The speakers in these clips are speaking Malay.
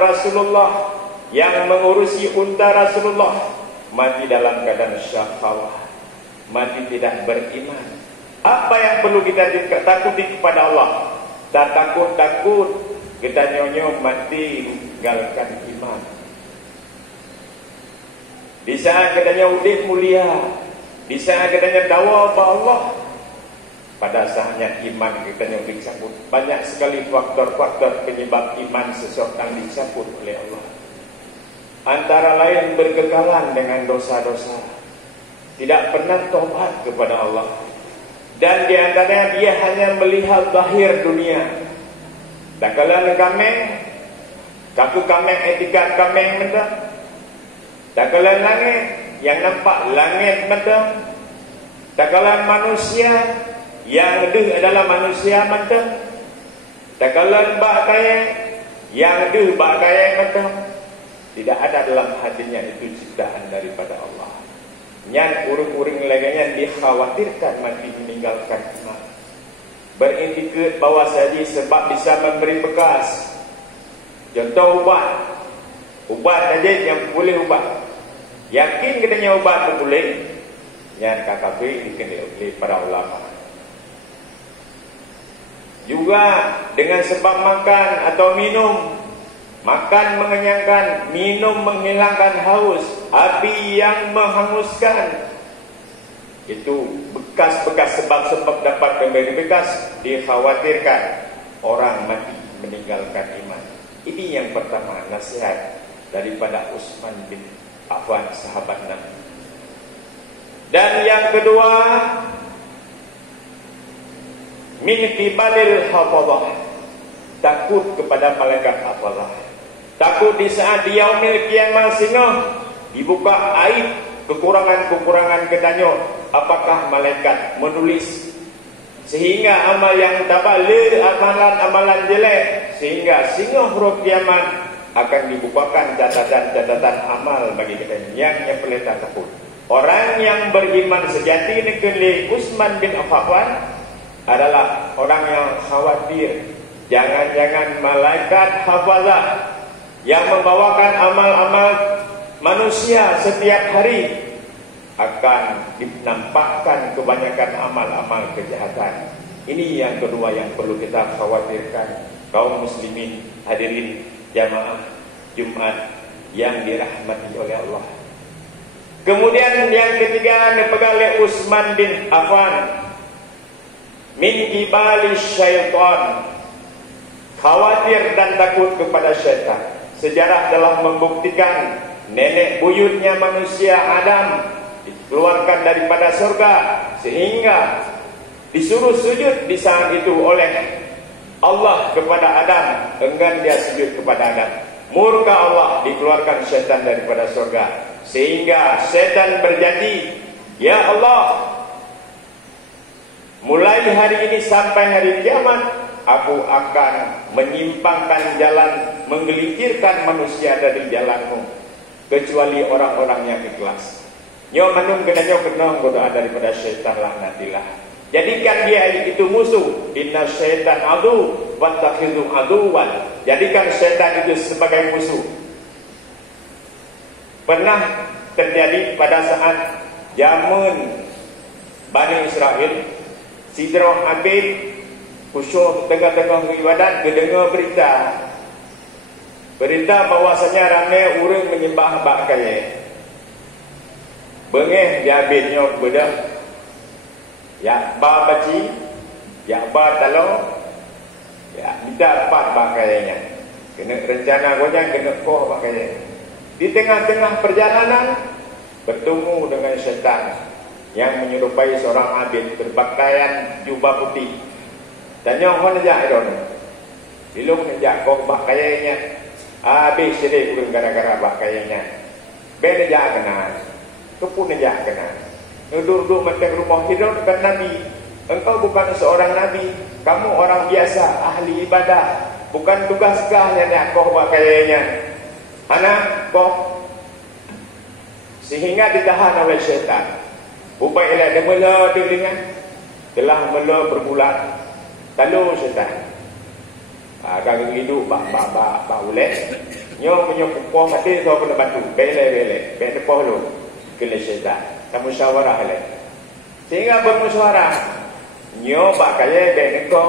Rasulullah, yang mengurusi unta Rasulullah, mati dalam keadaan syahwah, mati tidak beriman. Apa yang perlu kita takuti kepada Allah? Tak takut-takut kita nyonyo mati tinggalkan iman. Di saat katanya udih mulia, di saat katanya dawa apa Allah, pada saatnya iman katanya dicabut. Banyak sekali faktor-faktor penyebab iman seseorang dicabut oleh Allah. Antara lain berkekalan dengan dosa-dosa, tidak pernah taubat kepada Allah, dan di antaranya dia hanya melihat zahir dunia. Tak kala kameng, kaku kameng etikat kameng mendak. Tak kala langit, yang nampak langit mendak. Tak kala manusia, yang ada adalah manusia mendak. Tak kala bak kaya, yang ada bak kaya mendak. Tidak ada dalam hatinya itu ciptaan daripada Allah. Yang urung-urung laganya dikhawatirkan mati meninggalkan iman. Berintikat bahawa saja sebab bisa memberi bekas. Contoh ubat saja yang boleh ubat. Yakin katanya ubat itu boleh. Yang KKP dikenal oleh para ulama. Juga dengan sebab makan atau minum. Makan mengenyangkan, minum menghilangkan haus, api yang menghanguskan. Itu bekas-bekas sebab-sebab dapat memberi bekas. Dikhawatirkan orang mati meninggalkan iman. Ini yang pertama, nasihat daripada Utsman bin Affan, sahabat Nabi. Dan yang kedua, min qibalil hafazah, takut kepada malaikat hafazah. Takut di saat di yaumil kiamah singa dibuka aib kekurangan-kekurangan katanya, apakah malaikat menulis sehingga amal yang tabalik, amalan-amalan jelek, sehingga singa huruf kiamat akan dibukakan catatan-catatan amal bagi kita yang boleh tak takut. Orang yang beriman sejati negeri Utsman bin Affan adalah orang yang khawatir jangan-jangan malaikat hafazah yang membawakan amal-amal manusia setiap hari akan dinampakkan kebanyakan amal-amal kejahatan. Ini yang kedua yang perlu kita khawatirkan, kaum muslimin hadirin jamaah Jumat yang dirahmati oleh Allah. Kemudian yang ketiga dipegang oleh Utsman bin Affan, min qibali syaitan, khawatir dan takut kepada syaitan. Sejarah telah membuktikan nenek buyutnya manusia Adam dikeluarkan daripada surga sehingga disuruh sujud di saat itu oleh Allah kepada Adam. Enggan dia sujud kepada Adam. Murka Allah, dikeluarkan syaitan daripada surga sehingga syaitan berjanji, ya Allah, mulai hari ini sampai hari kiamat aku akan menyimpangkan jalan, menggelincirkan manusia dari jalanmu kecuali orang-orang yang ikhlas. Nyo manung kena goda daripada syaitan laknatillah. Jadikan dia itu musuh. Inna syaitan adu wattakhidhu aduwan. Jadikan syaitan itu sebagai musuh. Pernah terjadi pada saat zaman Bani Israel, Sidroh Habib khusyuk tengah-tengah ibadat, kedengar berita bahwasanya ramai orang menyembah bak kaya. Bengeh dia habisnya bedah, ya ba baci, ya ba talo, ya minta empat bak kayanya. Kena rencana goyang, kena koh bak kaya. Di tengah-tengah perjalanan bertemu dengan syaitan yang menyerupai seorang abid berpakaian jubah putih. Tanya orang najak itu, bilung najak kau bak kayanya, habis sedih pun gara-gara bak kayanya. Ben najak kenal, kepun najak kenal. Duduk-duduk macam rumah hidup dekat Nabi. Engkau bukan seorang Nabi, kamu orang biasa, ahli ibadah. Bukan tugaskah yang nak kau bak kayanya? Anak kau, sehingga ditahan oleh syaitan. Upailah dia mula dengan telah mula berbulan. Kalau syaitan agak hidup bak ulet Nyo punya pupoh mati so kena bantu. Bele. Bele poh lu. Kena syaitan. Kamu musyawarah le. Sehingga bermusyawarah. Nyo bak kaya bele ko.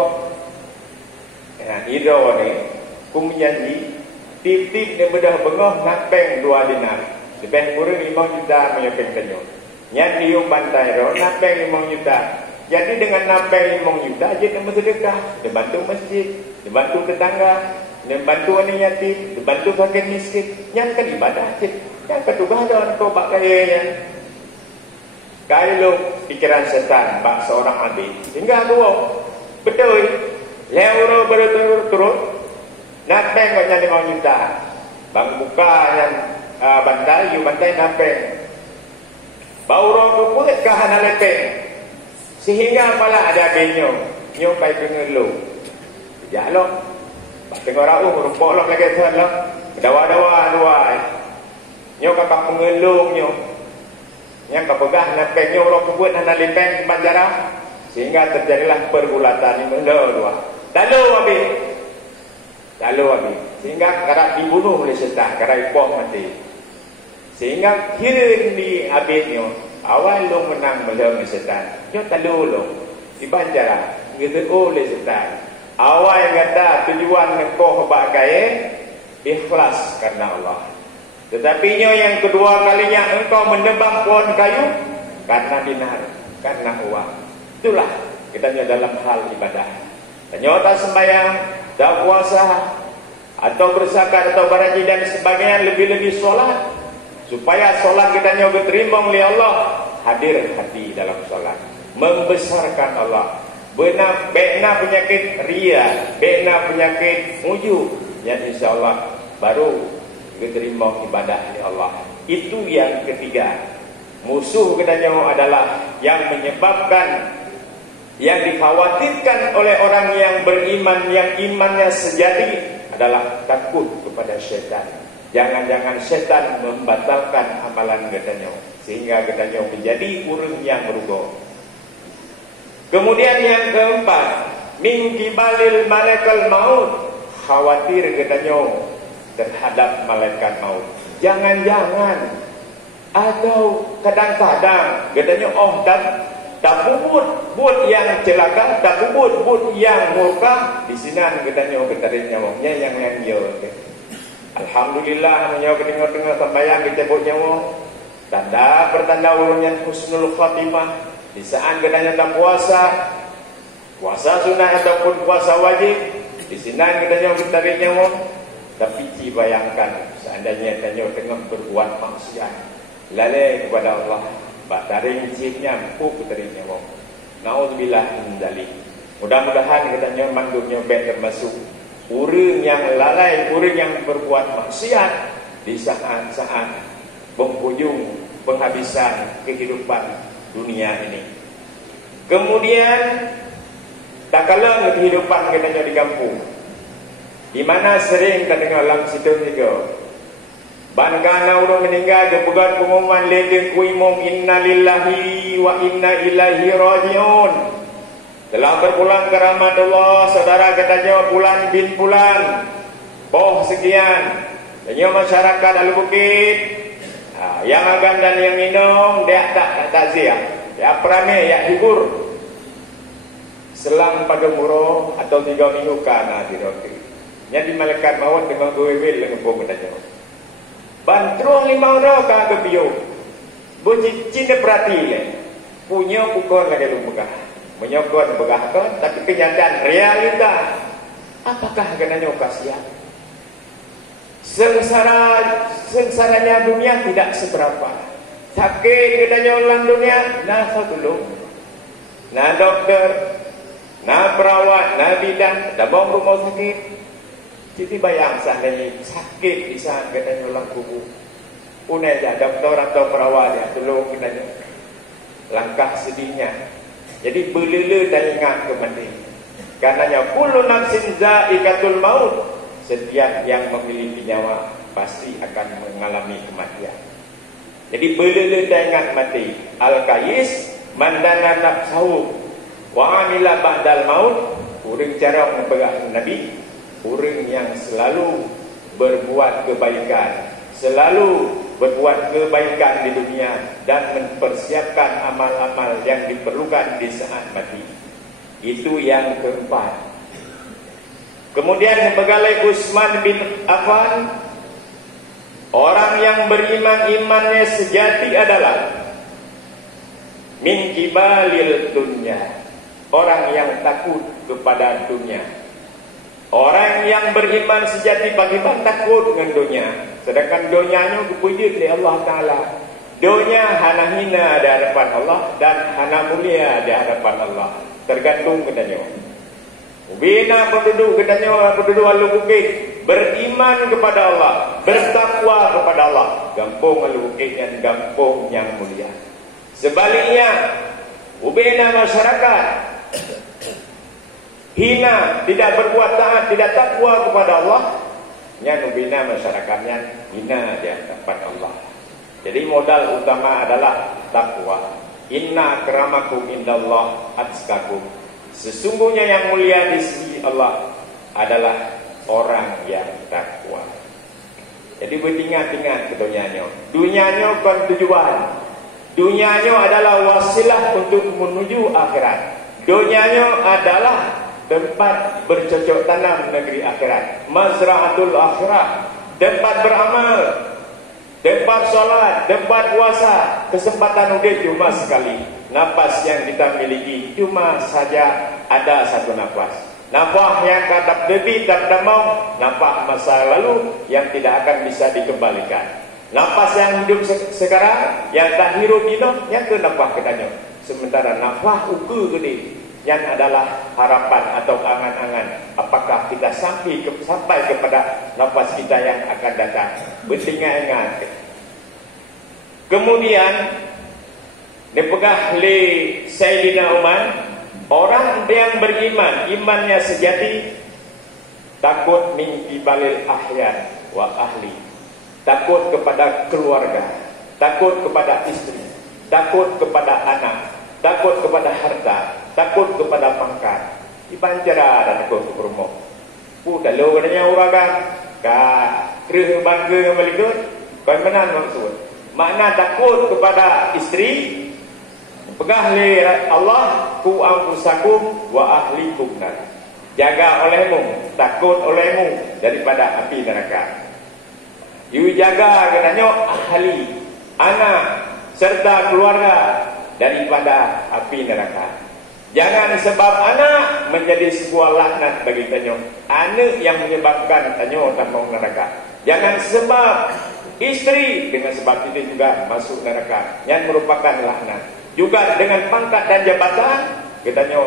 Hido ni ku menjanji tip-tip ni bedah bengah nak peng 2 dinar. Lebih kurang 5 juta menyokeng tanyo. Nyat diung bantai ro nak peng 5 juta. Jadi dengan nak peng 5 juta je nak bersedekah. Dia bantu masjid, dia bantu tetangga, dia bantu anak yatim, dia bantu fakir miskin. Nyat kan ibadah je. Yang ketugah dah kau bak kaya ya. Kalau pikiran setan bak seorang abid. Sehingga dua. Betul. Leuro berturut-turut nak peng kau nyali 5 juta. Bang buka yang bantai, you bantai nak peng. Bau roh tu pun kahana lepeng. Sehingga malah ada benyo. Nyo pai pengelu. Ya lo. Pak tengok rauh rumpok lo lagi tuan lo. Dawa-dawa luai. Nyo kakak pengelung nyo. Yang kapegah nak peng nyo roh kebut hana lepeng banjara. Sehingga terjadilah pergulatan ini dua. Lalu habis. Sehingga kadang dibunuh oleh setan, kadang ipoh mati. Sehingga kira di habisnya, awal lo menang melawan setan. Nyo talu lo di banjara, gitu oleh setan. Awal kata tujuan engkau bak kaya ikhlas karena Allah. Tetapi nyo yang kedua kalinya engkau menebang pohon kayu karena dinar, karena uang. Itulah kita dalam hal ibadah. Ternyata sembahyang, tak puasa, atau berzakat atau beraji dan sebagainya, lebih-lebih solat. Supaya solat kita nyoba terima oleh Allah. Hadir hati dalam solat. Membesarkan Allah. Bena penyakit ria, bena penyakit muju. Yang insya Allah baru diterima ibadah oleh Allah. Itu yang ketiga. Musuh kita nyoba adalah yang menyebabkan, yang dikhawatirkan oleh orang yang beriman, yang imannya sejati adalah takut kepada syaitan. Jangan-jangan syaitan membatalkan amalan katanya, sehingga katanya menjadi urang yang merugo. Kemudian yang keempat, min kibalil malaikal maut, khawatir katanya terhadap malaikat maut. Jangan-jangan atau kadang-kadang katanya tak bubut yang celaka, tak bubut yang murka di sini katanya ketarik nyawanya yang dia. Alhamdulillah menyawa dengar-dengar sambayang dicabut nyawa. Tanda pertanda ulunnya husnul khatimah. Di saat katanya tak puasa sunat ataupun puasa wajib, di sini katanya ketarik nyawa. Tapi bayangkan seandainya katanya tengah berbuat maksiat, lalai kepada Allah. Taring cipnya mampu keterinya wong. Nauzubillah min dzalik. Mudah-mudahan katanya manduknya baik termasuk urang yang lalai, urang yang berbuat maksiat di saat-saat penghujung penghabisan kehidupan dunia ini. Kemudian tak kalah kehidupan katanya di kampung, di mana sering terdengar dalam situ juga. Bankana udah meninggal kepegat pengumuman ledeng kuimum inna lillahi wa inna ilaihi rajiun. Telah berpulang ke rahmat Allah saudara katanya Pulan bin Pulan. Poh sekian. Tanya masyarakat Al-Bukit. Yang agan dan yang minum dia tak takziah. Ya perame ya hibur. Selang pada muro atau 3 minggu kana di roti. Nya di malaikat maut dengan bewel dengan bom katanya. Bantruang 5 orang ke bio. Bunyi cinta perhati le. Punya pukul lagi lumpah. Menyokot begah kan, tapi kenyataan realita. Apakah kenanya kasihan? Sengsaranya dunia tidak seberapa. Sakit kenanya orang dunia, nah dulu. Nah dokter, nah perawat, nah bidan, dah bawa rumah sakit. Jadi bayang seandainya sakit di saat katanya ulang kubu. Punai aja doktor atau perawat ya tolong katanya. Langkah sedihnya. Jadi belele dan ingat kematian. Karenanya kullu nafsin za'iqatul maut. Setiap yang memiliki nyawa pasti akan mengalami kematian. Jadi belele dan ingat mati. Al-Qais mandana nafsahu wa amila ba'dal maut. Urang cara mempegang Nabi, orang yang selalu berbuat kebaikan, selalu berbuat kebaikan di dunia dan mempersiapkan amal-amal yang diperlukan di saat mati. Itu yang keempat. Kemudian begalai Utsman bin Affan, orang yang beriman imannya sejati adalah min kibalil dunya, orang yang takut kepada dunia. Orang yang beriman sejati bagaimana takut dengan dunia, sedangkan dunianya kepuji oleh Allah Ta'ala. Dunia hana hina di hadapan Allah dan hana mulia di hadapan Allah, tergantung kepadanya. Bina penduduk kepadanya, penduduk Alu Bukit beriman kepada Allah, bertakwa kepada Allah, gampung Alu Bukit dan gampung yang mulia. Sebaliknya, ubina masyarakat hina, tidak berbuat taat, tidak takwa kepada Allah, yang ubina masyarakatnya hina di hadapan Allah. Jadi modal utama adalah takwa. Inna akramakum indallah atqakum. Sesungguhnya yang mulia di sisi Allah adalah orang yang takwa. Jadi beringat-ingat ke dunianya. Dunianya bukan tujuan. Dunianya adalah wasilah untuk menuju akhirat. Dunianya adalah tempat bercocok tanam negeri akhirat, mazra'atul akhirah, tempat beramal, tempat solat, tempat puasa. Kesempatan hidup cuma sekali. Nafas yang kita miliki cuma saja ada satu nafas. Nafas yang kadap lebih tak damau, nafas masa lalu yang tidak akan bisa dikembalikan. Nafas yang hidup sekarang yang tak hirup hidup, yang ke nafas katanya. Sementara nafas ukur gede, yang adalah harapan atau angan-angan apakah kita sampai kepada nafas kita yang akan datang. Beringat-ingat. Kemudian dipegah oleh Sayyidina Umar, orang yang beriman, imannya sejati, takut min ibalil ahyan wa ahli, takut kepada keluarga, takut kepada istri, takut kepada anak, takut kepada harta, takut kepada pangkat. Ibancara dan takut ke rumah. Kalau katanya orang kerja bangga melikut, kau benar maksud. Makna takut kepada istri, pegah li Allah ku anfusakum wa ahlikum nar. Jaga olehmu, takut olehmu daripada api neraka. You jaga katanya ahli, anak serta keluarga daripada api neraka. Jangan sebab anak menjadi sebuah laknat bagi tanyo. Anak yang menyebabkan tanyo masuk neraka. Jangan sebab istri dengan sebab itu juga masuk neraka, yang merupakan laknat. Juga dengan pangkat dan jabatan katanya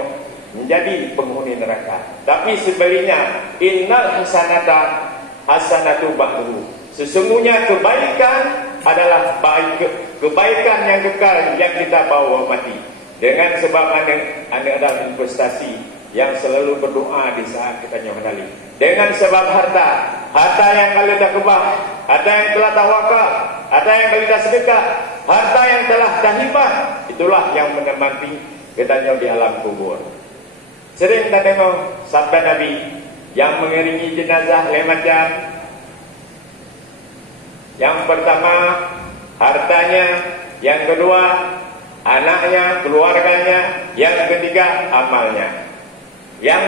menjadi penghuni neraka. Tapi sebaliknya, innal hasanata hasanatu ba'du. Sesungguhnya kebaikan adalah baik, kebaikan yang kekal yang kita bawa mati. Dengan sebab anda adalah investasi yang selalu berdoa di saat kita nyamali. Dengan sebab harta yang kalian dah kebah, harta yang telah tawakal, harta yang kalian dah sedekah, harta yang telah dah hibah, itulah yang menemani kita di alam kubur. Sering kita tengok sabda Nabi yang mengiringi jenazah macam. Yang pertama hartanya, yang kedua anaknya, keluarganya, yang ketiga amalnya. Yang